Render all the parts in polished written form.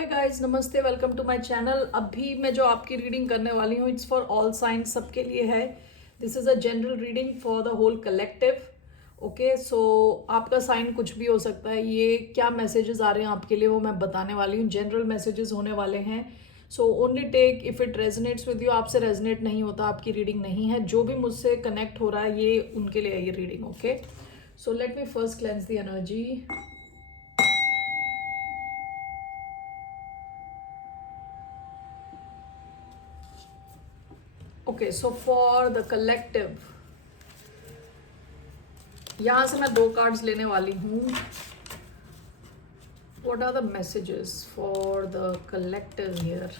Hi guys, नमस्ते, welcome to my channel. अभी मैं जो आपकी रीडिंग करने वाली हूँ इट्स फॉर ऑल साइंस, सबके लिए है। This is a general reading for the whole collective. Okay, so आपका साइन कुछ भी हो सकता है। ये क्या मैसेजेस आ रहे हैं आपके लिए वो मैं बताने वाली हूँ। जनरल मैसेजेस होने वाले हैं, so only take if it resonates with you. आपसे रेजनेट नहीं होता, आपकी रीडिंग नहीं है। जो भी मुझसे कनेक्ट हो रहा है ये उनके लिए है ये reading. Okay, so let me first cleanse the energy. Okay, so for the collective यहां से मैं दो कार्ड्स लेने वाली हूँ। What are the messages for the collective here?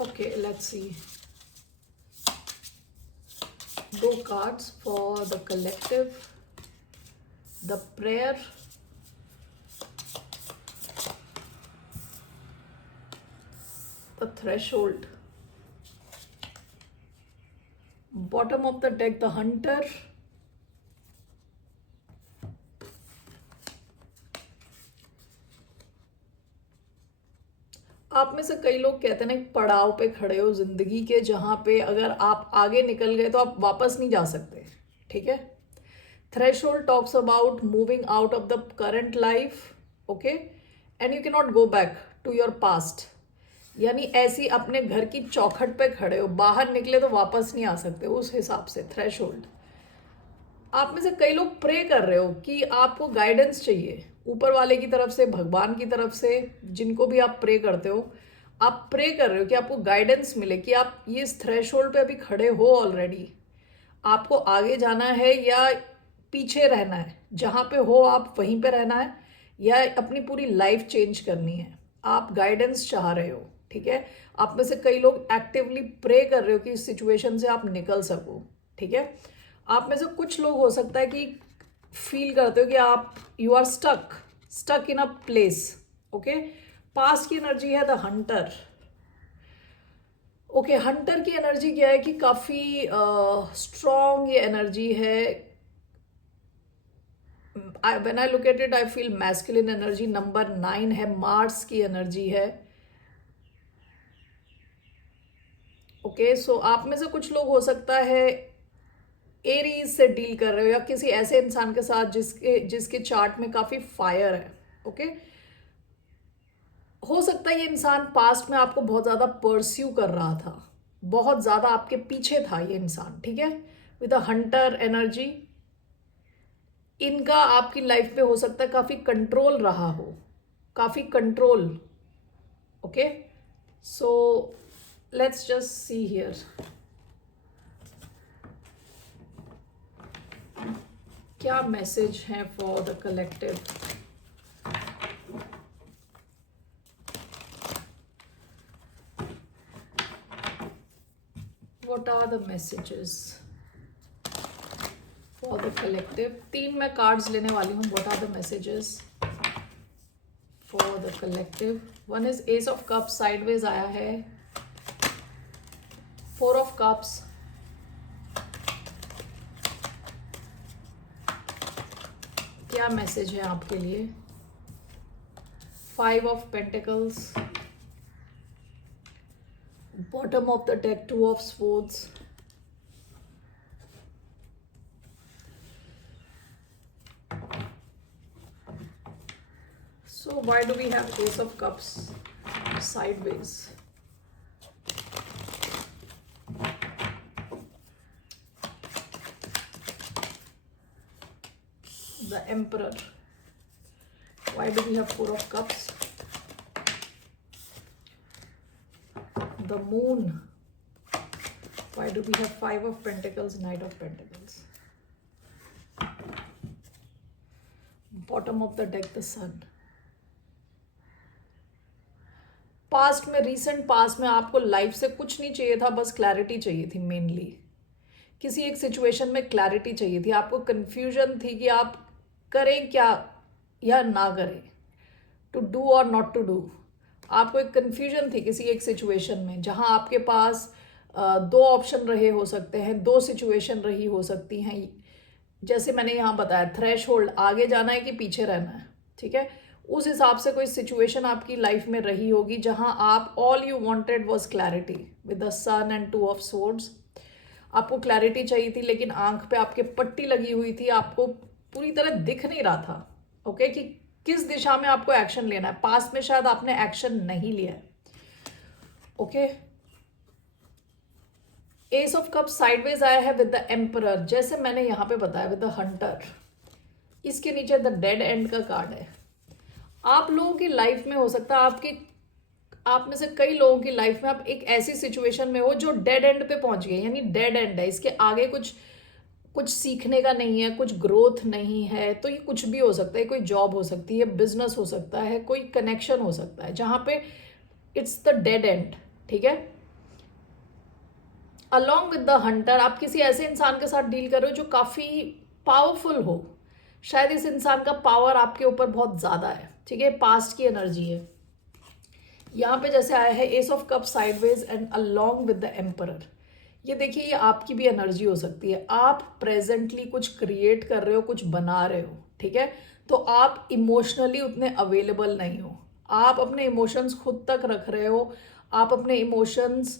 Okay, let's see. दो cards for the collective, the prayer, the threshold, bottom of the deck the hunter, आप में से कई लोग कहते हैं ना एक पड़ाव पे खड़े हो जिंदगी के, जहां पे अगर आप आगे निकल गए तो आप वापस नहीं जा सकते। ठीक है। Threshold talks about moving out of the current life, okay, and you can not go back to your past. यानी ऐसी अपने घर की चौखट पे खड़े हो, बाहर निकले तो वापस नहीं आ सकते, उस हिसाब से थ्रेशोल्ड। आप में से कई लोग प्रे कर रहे हो कि आपको गाइडेंस चाहिए ऊपर वाले की तरफ से, भगवान की तरफ से। जिनको भी आप प्रे करते हो, आप प्रे कर रहे हो कि आपको गाइडेंस मिले कि आप ये इस थ्रेशोल्ड पे अभी खड़े हो ऑलरेडी। आपको आगे जाना है या पीछे रहना है? जहाँ पे हो आप वहीं पे रहना है या अपनी पूरी लाइफ चेंज करनी है? आप गाइडेंस चाह रहे हो। ठीक है। आप में से कई लोग एक्टिवली प्रे कर रहे हो कि इस सिचुएशन से आप निकल सको। ठीक है। आप में से कुछ लोग हो सकता है कि फील करते हो कि आप you are stuck stuck in a place. Okay, past की एनर्जी है द हंटर। ओके, हंटर की एनर्जी क्या है कि काफ़ी स्ट्रॉन्ग ये एनर्जी है। When I look at it I feel masculine energy. Number 9 है, मार्स की एनर्जी है। ओके, सो आप में से कुछ लोग हो सकता है एरीज से डील कर रहे हो या किसी ऐसे इंसान के साथ जिसके जिसके चार्ट में काफ़ी फायर है। ओके, हो सकता है ये इंसान पास्ट में आपको बहुत ज़्यादा परस्यू कर रहा था, बहुत ज़्यादा आपके पीछे था ये इंसान। ठीक है, विद अ हंटर एनर्जी। इनका आपकी लाइफ पे हो सकता है काफ़ी कंट्रोल रहा हो, काफ़ी control. Okay, so let's just see here क्या मैसेज है for the collective. What are the messages for the collective? 3 मैं कार्ड्स लेने वाली हूँ। What are the messages for the collective? One is ace of cups, sideways आया है। 4 of cups, क्या message है आपके लिए? 5 of pentacles, bottom of the deck 2 of swords, so why do we have ace of cups sideways? The emperor, why do we have 4 of cups? The moon, why do we have 5 of pentacles, knight of pentacles? Bottom of the deck the sun. Past में, recent past में आपको life से कुछ नहीं चाहिए था, बस clarity चाहिए थी मेनली किसी एक सिचुएशन में क्लैरिटी चाहिए थी, आपको कन्फ्यूजन थी कि आप करें क्या या ना करें, टू डू और नॉट टू डू। आपको एक कन्फ्यूजन थी किसी एक सिचुएशन में, जहां आपके पास दो ऑप्शन रहे हो सकते हैं, दो सिचुएशन रही हो सकती हैं। जैसे मैंने यहाँ बताया, थ्रेशोल्ड, आगे जाना है कि पीछे रहना है, ठीक है। उस हिसाब से कोई सिचुएशन आपकी लाइफ में रही होगी जहां आप all you wanted was clarity with the sun and two of swords. आपको क्लैरिटी चाहिए थी, लेकिन आंख पे आपके पट्टी लगी हुई थी, आपको पूरी तरह दिख नहीं रहा था, ओके, कि किस दिशा में आपको एक्शन लेना है। पास्ट में शायद आपने एक्शन नहीं लिया है, okay. S of cup sideways आया है विद द एम्परर, जैसे मैंने यहाँ पे बताया विद द हंटर। इसके नीचे द डेड एंड का कार्ड है। आप लोगों की लाइफ में हो सकता है, आप में से कई लोगों की लाइफ में आप एक ऐसी सिचुएशन में हो जो डेड एंड पे पहुंच गए, यानी डेड एंड है, इसके आगे कुछ सीखने का नहीं है, कुछ ग्रोथ नहीं है। तो ये कुछ भी हो सकता है, कोई जॉब हो सकती है, बिजनेस हो सकता है, कोई कनेक्शन हो सकता है, जहां पे इट्स द डेड एंड, ठीक है। अलॉन्ग विद द हंटर, आप किसी ऐसे इंसान के साथ डील कर रहे हो जो काफ़ी पावरफुल हो। शायद इस इंसान का पावर आपके ऊपर बहुत ज़्यादा है, ठीक है, पास्ट की एनर्जी है। यहाँ पे जैसे आया है S of cup sideways and along with the emperor. ये देखिए, ये आपकी भी एनर्जी हो सकती है। आप प्रेजेंटली कुछ क्रिएट कर रहे हो, कुछ बना रहे हो, ठीक है। तो आप इमोशनली उतने अवेलेबल नहीं हो, आप अपने इमोशंस खुद तक रख रहे हो, आप अपने इमोशंस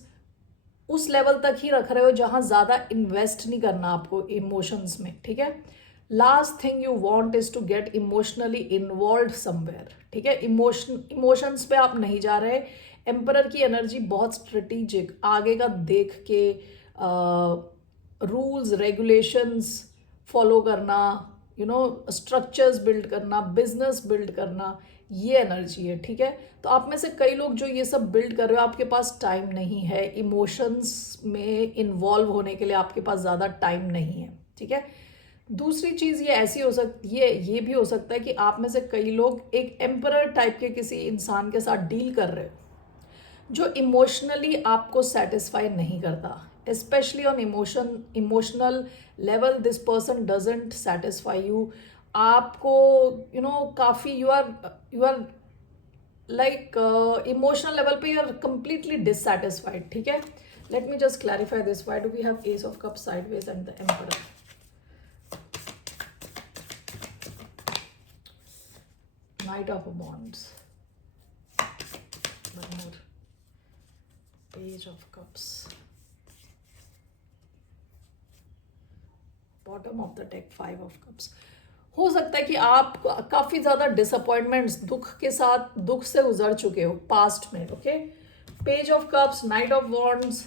उस लेवल तक ही रख रहे हो जहां ज्यादा इन्वेस्ट नहीं करना आपको इमोशंस में, ठीक है। Last thing you want is to get emotionally involve somewhere, ठीक है। इमोशंस पे आप नहीं जा रहे। एम्परर की एनर्जी बहुत स्ट्रेटेजिक, आगे का देख के रूल्स रेगुलेशंस फॉलो करना, स्ट्रक्चर्स बिल्ड करना, बिजनेस बिल्ड करना, ये एनर्जी है, ठीक है। तो आप में से कई लोग जो ये सब बिल्ड कर रहे हो, आपके पास टाइम नहीं है इमोशंस में इन्वॉल्व होने के लिए, आपके पास ज़्यादा टाइम नहीं है, ठीक है। दूसरी चीज़ ये ऐसी हो सकती है, ये भी हो सकता है कि आप में से कई लोग एक एम्परर टाइप के किसी इंसान के साथ डील कर रहे हो जो इमोशनली आपको सेटिस्फाई नहीं करता, specially on emotional level this person doesn't satisfy you. आपको काफ़ी you are like emotional level पे यू आर कंप्लीटली डिससेटिस्फाइड, ठीक है। Let me just clarify this, why do we have ace of cup sideways and the emperor. Knight of wands, one more, page of cups, bottom of the deck, 5 of cups। हो सकता है कि आप काफी ज्यादा disappointments, दुख से गुजर चुके हो पास्ट में, okay. Page of cups, night of wands,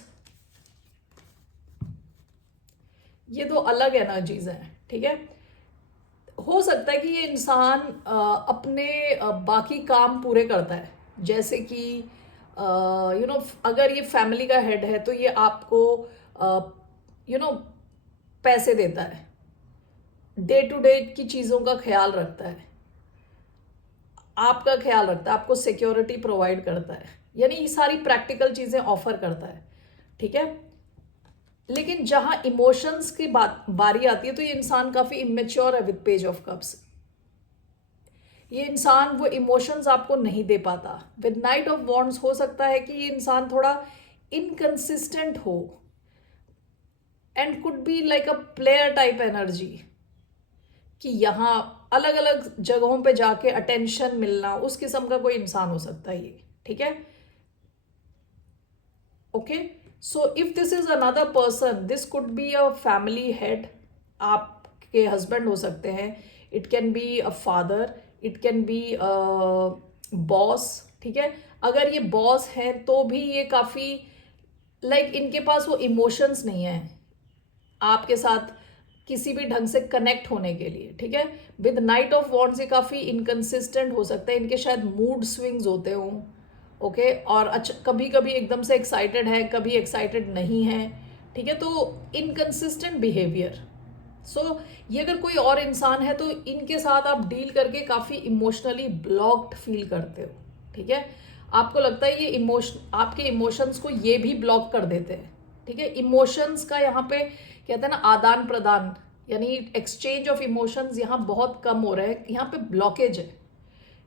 ये दो अलग एनर्जीज हैं, ठीक है। हो सकता है कि ये इंसान अपने बाकी काम पूरे करता है, जैसे कि अगर ये फैमिली का हेड है तो ये आपको पैसे देता है, डे टू डे की चीज़ों का ख्याल रखता है, आपका ख्याल रखता है, आपको सिक्योरिटी प्रोवाइड करता है, यानी ये सारी प्रैक्टिकल चीज़ें ऑफर करता है, ठीक है। लेकिन जहां इमोशंस की बारी आती है तो ये इंसान काफ़ी इमेच्योर है विद पेज ऑफ कप्स। ये इंसान वो इमोशंस आपको नहीं दे पाता। विद नाइट ऑफ वॉन्ड्स हो सकता है कि ये इंसान थोड़ा इनकंसिस्टेंट हो and could be like a player type energy, कि यहाँ अलग अलग जगहों पे जाके अटेंशन मिलना, उस किस्म का कोई इंसान हो सकता है ये, ठीक है, okay. So if this is another person, this could be a family head, आपके हस्बैंड हो सकते हैं, it can be a father, it can be boss, ठीक है। अगर ये बॉस है तो भी ये काफ़ी लाइक इनके पास वो इमोशंस नहीं है आपके साथ किसी भी ढंग से कनेक्ट होने के लिए, ठीक है। विद नाइट ऑफ वॉन्ड्स ये काफ़ी इनकंसिस्टेंट हो सकता है, इनके शायद मूड स्विंग्स होते हों, ओके। और अच्छा, कभी कभी एकदम से एक्साइटेड है, कभी एक्साइटेड नहीं है, ठीक है। तो इनकंसिस्टेंट बिहेवियर। सो ये अगर कोई और इंसान है तो इनके साथ आप डील करके काफ़ी इमोशनली ब्लॉक्ड फील करते हो, ठीक है। आपको लगता है ये आपके इमोशंस को ये भी ब्लॉक कर देते हैं, ठीक है। इमोशंस का यहाँ पे कहते हैं ना आदान प्रदान, यानी एक्सचेंज ऑफ इमोशंस यहाँ बहुत कम हो रहा है, यहाँ पे ब्लॉकेज है।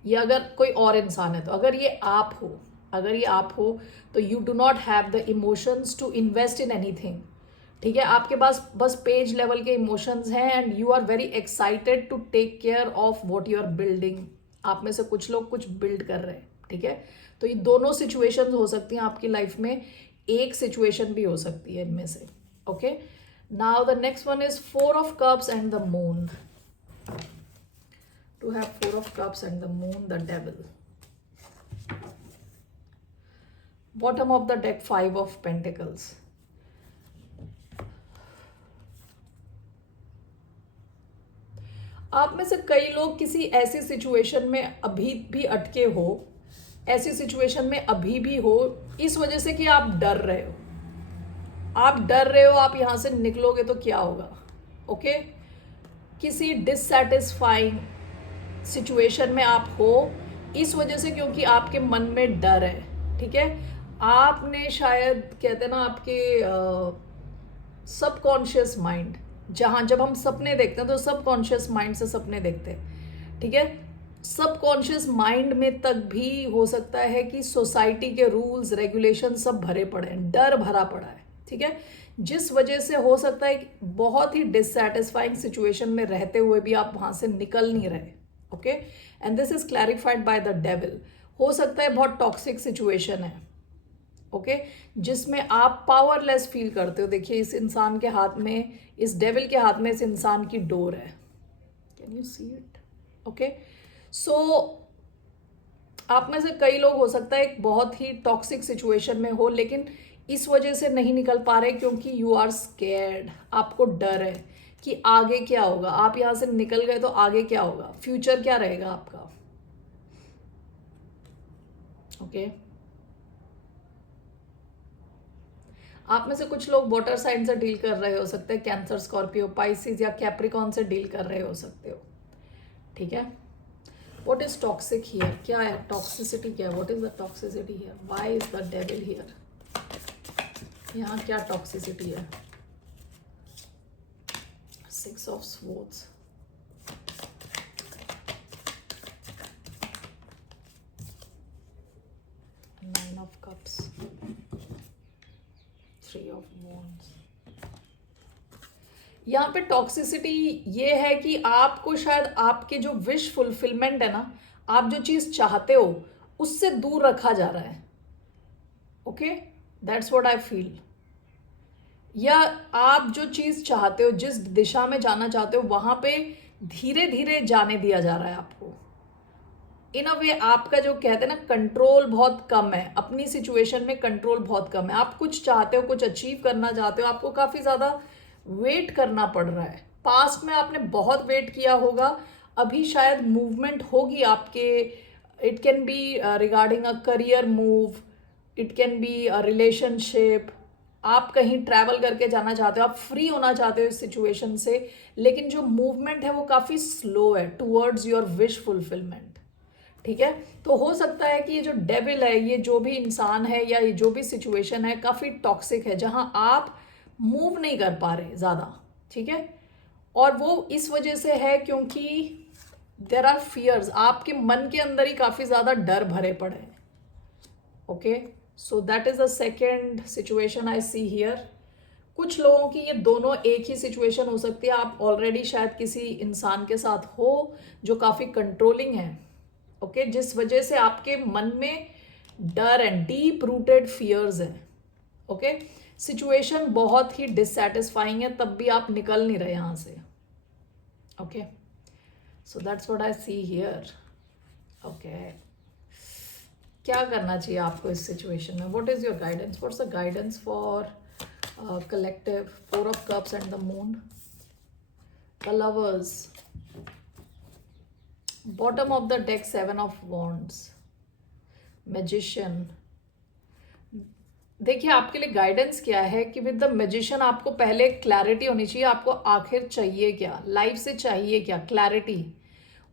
ये अगर कोई और इंसान है तो अगर ये आप हो, अगर ये आप हो तो you do not have the emotions to invest in anything, ठीक है। आपके पास बस पेज लेवल के इमोशंस हैं and you are very excited to take care of what you are building. आप में से कुछ लोग कुछ बिल्ड कर रहे हैं, ठीक है। तो ये दोनों सिचुएशंस हो सकती हैं आपकी लाइफ में, एक सिचुएशन भी हो सकती है इनमें से, okay. Now the next one is 4 of Cups and the Moon. To have 4 of Cups and the Moon, the Devil. Bottom of the deck, 5 of Pentacles. आप में से कई लोग किसी ऐसी सिचुएशन में अभी भी अटके हो, ऐसी सिचुएशन में अभी भी हो, इस वजह से कि आप डर रहे हो, आप डर रहे हो आप यहां से निकलोगे तो क्या होगा, ओके। किसी डिससैटिस्फाइंग सिचुएशन में आप हो इस वजह से क्योंकि आपके मन में डर है, ठीक है। आपने शायद कहते ना आपके सबकॉन्शियस माइंड, जहाँ जब हम सपने देखते हैं तो सबकॉन्शियस माइंड से सपने देखते हैं, ठीक है। सबकॉन्शियस माइंड में तक भी हो सकता है कि सोसाइटी के रूल्स रेगुलेशन सब भरे पड़े हैं, डर भरा पड़ा है, ठीक है। जिस वजह से हो सकता है बहुत ही डिससैटिस्फाइंग सिचुएशन में रहते हुए भी आप वहां से निकल नहीं रहे, okay. And this is clarified by the devil. हो सकता है बहुत टॉक्सिक सिचुएशन है, ओके, जिसमें आप पावरलेस फील करते हो। देखिए इस इंसान के हाथ में, इस डेविल के हाथ में इस इंसान की डोर है, can you see it, okay. So आप में से कई लोग हो सकता है एक बहुत ही टॉक्सिक सिचुएशन में हो, लेकिन इस वजह से नहीं निकल पा रहे क्योंकि यू आर स्कैर्ड, आपको डर है कि आगे क्या होगा। आप यहां से निकल गए तो आगे क्या होगा, फ्यूचर क्या रहेगा आपका, ओके। आप में से कुछ लोग वाटर साइन से डील कर रहे हो सकते हैं, कैंसर, स्कॉर्पियो, पाइसिस या कैप्रिकॉन से डील कर रहे हो सकते हो, ठीक है। व्हाट इज टॉक्सिक हियर, क्या है टॉक्सिसिटी, क्या है, what is the toxicity here, why is the devil here, यहाँ क्या टॉक्सिसिटी है। 6 of Swords, Nine of Cups, 3 of Wands। यहाँ पे टॉक्सिसिटी ये है कि आपको शायद आपके जो विश फुलफिलमेंट है ना, आप जो चीज चाहते हो उससे दूर रखा जा रहा है, okay, that's what I feel. या आप जो चीज चाहते हो, जिस दिशा में जाना चाहते हो, वहां पे धीरे धीरे जाने दिया जा रहा है आपको। इन अ वे आपका जो कहते हैं ना कंट्रोल बहुत कम है, अपनी सिचुएशन में कंट्रोल बहुत कम है। आप कुछ चाहते हो, कुछ अचीव करना चाहते हो, आपको काफी ज्यादा वेट करना पड़ रहा है। पास्ट में आपने बहुत वेट किया होगा, अभी शायद मूवमेंट होगी आपके। It can be regarding a career move, it can be a relationship, आप कहीं ट्रैवल करके जाना चाहते हो, आप फ्री होना चाहते हो इस सिचुएशन से, लेकिन जो मूवमेंट है वो काफी स्लो है टूवर्ड्स योर विश फुलफिलमेंट, ठीक है। तो हो सकता है कि ये जो डेविल है, ये जो भी इंसान है या ये जो भी सिचुएशन है काफी टॉक्सिक है, जहां आप मूव नहीं कर पा रहे ज्यादा, ठीक है। और वो इस वजह से है क्योंकि देयर आर फियर्स, आपके मन के अंदर ही काफी ज्यादा डर भरे पड़े हैं, okay. So that is the second situation I see here. कुछ लोगों की ये दोनों एक ही सिचुएशन हो सकती है। आप ऑलरेडी शायद किसी इंसान के साथ हो जो काफी कंट्रोलिंग है, ओके, जिस वजह से आपके मन में डर एंड डीप रूटेड फियर्स है, ओके। सिचुएशन बहुत ही डिससैटिस्फाइंग है, तब भी आप निकल नहीं रहे यहां से, okay. So that's what I see here, okay. क्या करना चाहिए आपको इस सिचुएशन में, what is your guidance, what's the guidance for collective, 4 of Cups and the Moon, the Lovers, bottom of the deck, 7 of Wands, Magician। देखिए आपके लिए guidance क्या है कि विद द मैजिशियन आपको पहले क्लैरिटी होनी चाहिए, आपको आखिर चाहिए क्या, लाइफ से चाहिए क्या, क्लैरिटी।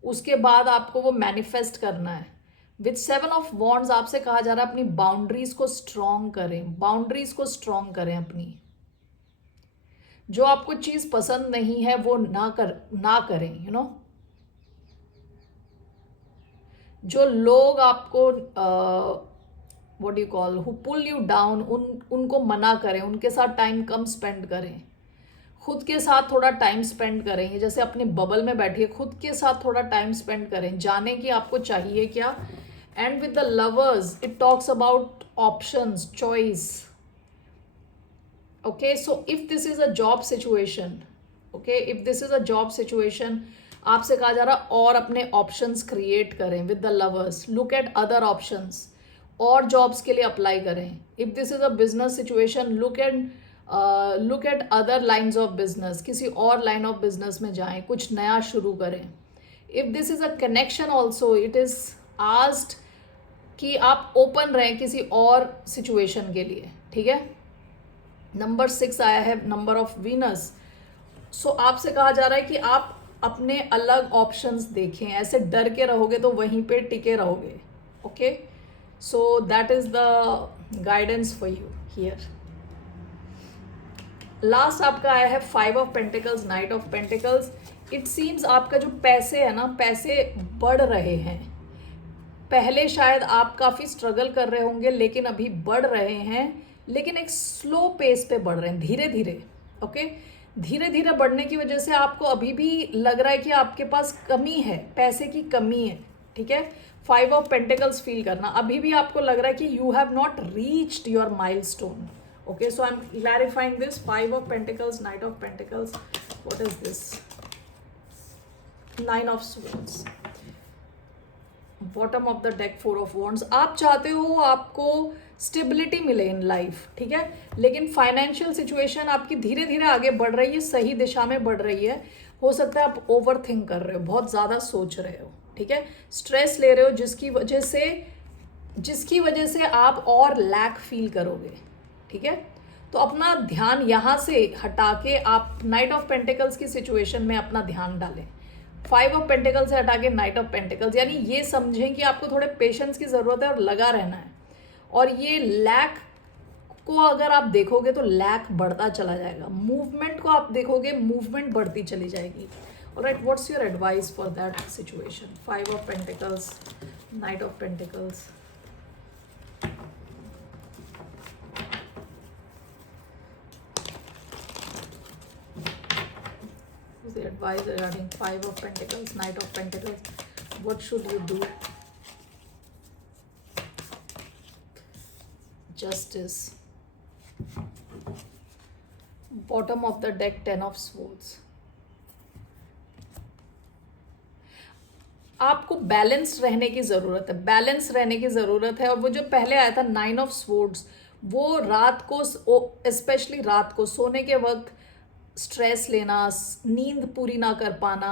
उसके बाद आपको वो मैनिफेस्ट करना है। विद 7 of Wands आपसे कहा जा रहा है अपनी बाउंड्रीज को स्ट्रॉन्ग करें, बाउंड्रीज को स्ट्रॉन्ग करें अपनी। जो आपको चीज पसंद नहीं है वो ना करें, यू नो। जो लोग आपको what you call who pull you down, उनको मना करें, उनके साथ टाइम कम स्पेंड करें। खुद के साथ थोड़ा टाइम स्पेंड करें, जैसे अपने बबल में बैठिए, खुद के साथ थोड़ा टाइम स्पेंड करें, जाने कि आपको चाहिए क्या। And with the lovers it talks about options, choice. Okay, so if this is a job situation, okay, if this is a job situation, आपसे कहा जा रहा और अपने ऑप्शंस क्रिएट करें with the lovers, look at other options, और jobs के लिए अप्लाई करें। If this is a business situation, look at other lines of business, किसी और लाइन ऑफ बिजनेस में जाएं, कुछ नया शुरू करें। If this is a connection also, it is asked कि आप ओपन रहें किसी और सिचुएशन के लिए, ठीक है। नंबर 6 आया है, नंबर ऑफ वीनस। सो आपसे कहा जा रहा है कि आप अपने अलग ऑप्शंस देखें, ऐसे डर के रहोगे तो वहीं पे टिके रहोगे। Okay, so that is the guidance for you here. Last आपका आया है 5 of pentacles, night of pentacles. It seems आपका जो पैसे है ना, पैसे बढ़ रहे हैं। पहले शायद आप काफ़ी स्ट्रगल कर रहे होंगे, लेकिन अभी बढ़ रहे हैं, लेकिन एक स्लो पेस पे बढ़ रहे हैं, धीरे धीरे। ओके, धीरे धीरे बढ़ने की वजह से आपको अभी भी लग रहा है कि आपके पास कमी है, पैसे की कमी है, ठीक है। 5 ऑफ पेंटिकल्स फील करना, अभी भी आपको लग रहा है कि you have not reached your milestone. Okay, so I am clarifying this. 5 of pentacles, night of pentacles, what is this? 9 of swords, bottom of the deck 4 of wands. आप चाहते हो आपको स्टेबिलिटी मिले इन लाइफ, ठीक है, लेकिन financial situation आपकी धीरे धीरे आगे बढ़ रही है, सही दिशा में बढ़ रही है। हो सकता है आप ओवर थिंक कर रहे हो, बहुत ज़्यादा सोच रहे हो, ठीक है, स्ट्रेस ले रहे हो, जिसकी वजह से आप और लैक फील करोगे, ठीक है। तो अपना ध्यान यहाँ से हटा के आप नाइट ऑफ पेंटिकल्स की सिचुएशन में अपना ध्यान डालें। 5 ऑफ पेंटिकल्स से हटा के नाइट ऑफ पेंटिकल्स, यानी ये समझें कि आपको थोड़े पेशेंस की ज़रूरत है और लगा रहना है। और ये लैक को अगर आप देखोगे तो लैक बढ़ता चला जाएगा, मूवमेंट को आप देखोगे मूवमेंट बढ़ती चली जाएगी। Alright, what's your advice for that situation? 5 of pentacles, night of pentacles. The advice regarding 5 of Pentacles, Knight of Pentacles, what should you do? Justice, bottom of the deck 10 of Swords. आपको balance रहने की ज़रूरत है, balance रहने की ज़रूरत है। और वो जो पहले आया था 9 ऑफ स्वॉर्ड्स, वो रात को, स्पेशली रात को सोने के वक्त स्ट्रेस लेना, नींद पूरी ना कर पाना,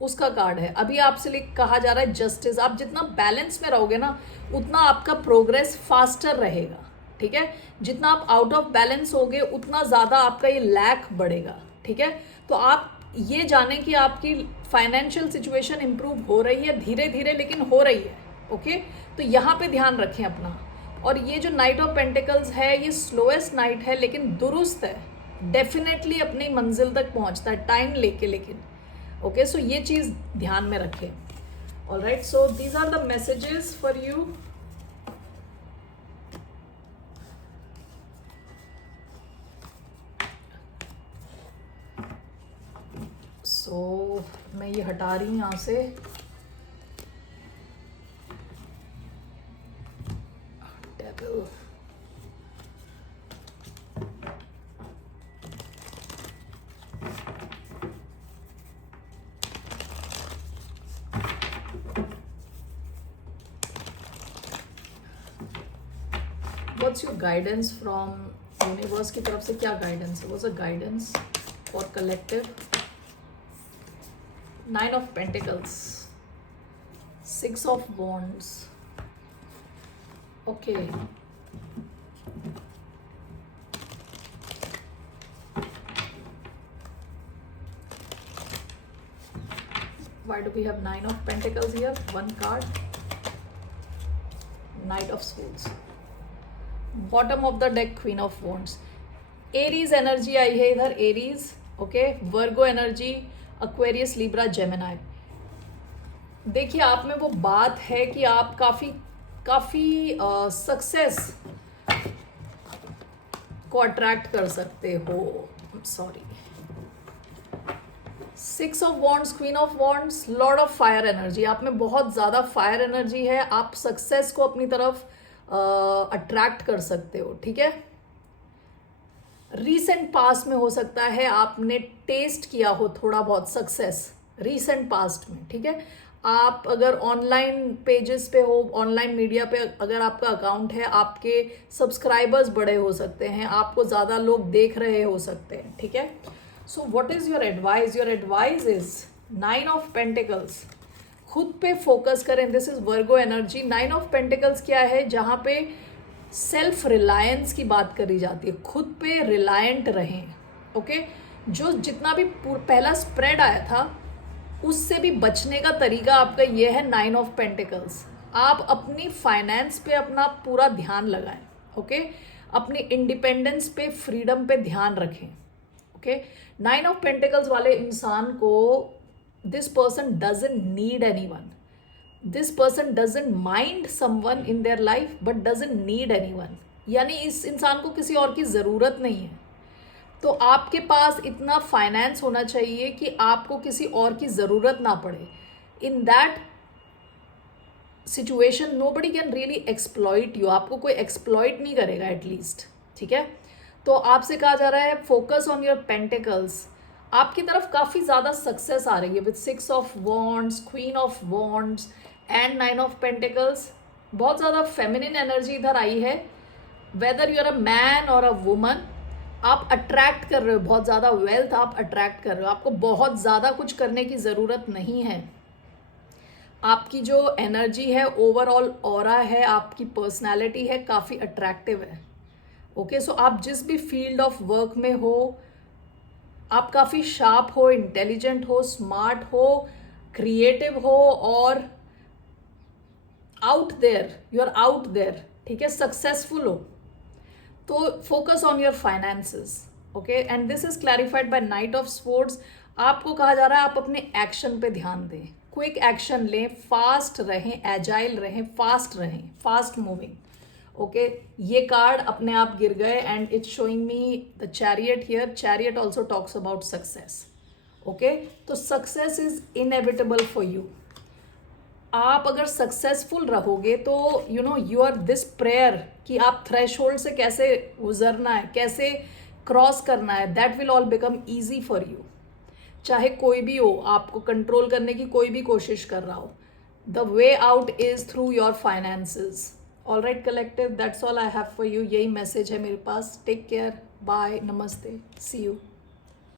उसका कार्ड है। अभी आपसे कहा जा रहा है जस्टिस। आप जितना बैलेंस में रहोगे ना, उतना आपका प्रोग्रेस फास्टर रहेगा, ठीक है। जितना आप आउट ऑफ बैलेंस होगे, उतना ज़्यादा आपका ये लैक बढ़ेगा, ठीक है। तो आप ये जाने कि आपकी फाइनेंशियल सिचुएशन इंप्रूव हो रही है धीरे धीरे, लेकिन हो रही है। ओके, तो यहाँ पे ध्यान रखें अपना। और ये जो नाइट ऑफ पेंटिकल्स है, ये स्लोएस्ट नाइट है, लेकिन दुरुस्त है, डेफिनेटली अपनी मंजिल तक पहुंचता है टाइम लेके, लेकिन ओके, सो ये चीज़ ध्यान में रखें। Alright, so these are the messages for you. So मैं ये हटा रही हूँ यहाँ से। Devil, what's your guidance from universe की तरफ से? क्या गाइडेंस है? What's a guidance for collective? 9 of Pentacles, 6 of Wands. Okay. Why do we have 9 of Pentacles here? One card. Knight of Swords. Bottom of the deck, Queen of Wands. Aries energy आई है इधर, Aries, okay, Virgo energy, Aquarius, Libra, Gemini. देखिए आप में वो बात है कि आप काफ़ी काफ़ी सक्सेस को अट्रैक्ट कर सकते हो। Sorry, 6 of wands, queen of wands, Lord of fire energy. आप में बहुत ज़्यादा फायर एनर्जी है, आप सक्सेस को अपनी तरफ अट्रैक्ट कर सकते हो, ठीक है। रीसेंट पास्ट में हो सकता है आपने टेस्ट किया हो थोड़ा बहुत सक्सेस रीसेंट पास्ट में, ठीक है। आप अगर ऑनलाइन पेजेस पे हो, ऑनलाइन मीडिया पे अगर आपका अकाउंट है, आपके सब्सक्राइबर्स बड़े हो सकते हैं, आपको ज़्यादा लोग देख रहे हो सकते हैं, ठीक है। So what is your advice? Your advice is 9 of pentacles. खुद पे फोकस करें, this is Virgo energy. 9 of pentacles क्या है? जहाँ पे सेल्फ रिलायंस की बात करी जाती है, खुद पे रिलायंट रहें, ओके। जो जितना भी पहला स्प्रेड आया था उससे भी बचने का तरीका आपका ये है 9 ऑफ पेंटिकल्स। आप अपनी फाइनेंस पे अपना पूरा ध्यान लगाएं, ओके। अपनी इंडिपेंडेंस पे, फ्रीडम पे ध्यान रखें, ओके। 9 ऑफ पेंटिकल्स वाले इंसान को this person doesn't need anyone, this person doesn't mind someone in their life but doesn't need anyone. यानी इस इंसान को किसी और की ज़रूरत नहीं है। तो आपके पास इतना फाइनेंस होना चाहिए कि आपको किसी और की ज़रूरत ना पड़े। In that situation nobody can really exploit you, आपको कोई एक्सप्लॉइट नहीं करेगा एटलीस्ट, ठीक है। तो आपसे कहा जा रहा है फोकस ऑन योर पेंटिकल्स। आपकी तरफ काफ़ी ज़्यादा सक्सेस आ रही है with 6 of wands, queen of wands and 9 of pentacles. बहुत ज़्यादा फेमिनिन एनर्जी इधर आई है। Whether you are a man और अ वुमन, आप अट्रैक्ट कर रहे हो बहुत ज़्यादा वेल्थ, आप अट्रैक्ट कर रहे हो। आपको बहुत ज़्यादा कुछ करने की ज़रूरत नहीं है। आपकी जो एनर्जी है, ओवरऑल ऑरा है, आपकी पर्सनालिटी है, काफ़ी अट्रैक्टिव है, ओके। सो आप जिस भी फील्ड ऑफ वर्क में हो, आप काफ़ी शार्प हो, इंटेलिजेंट हो, स्मार्ट हो, क्रिएटिव हो और out there, you are out there, ठीक है, सक्सेसफुल हो। तो focus on your finances, okay. And this is clarified by knight of swords. आपको कहा जा रहा है आप अपने एक्शन पे ध्यान दें, क्विक एक्शन लें, फास्ट रहें, एजाइल रहें, फास्ट मूविंग, ओके। ये कार्ड अपने आप गिर गए and it's showing me the chariot here. Chariot also talks about success, okay. तो success is inevitable for you. आप अगर सक्सेसफुल रहोगे तो यू आर दिस प्रेयर कि आप थ्रेशोल्ड से कैसे गुजरना है, कैसे क्रॉस करना है, that will all become easy for you. चाहे कोई भी हो, आपको कंट्रोल करने की कोई भी कोशिश कर रहा हो, the way out is through your finances. All right collective, that's all I have for you. यही मैसेज है मेरे पास। टेक केयर, बाय, नमस्ते, सी यू।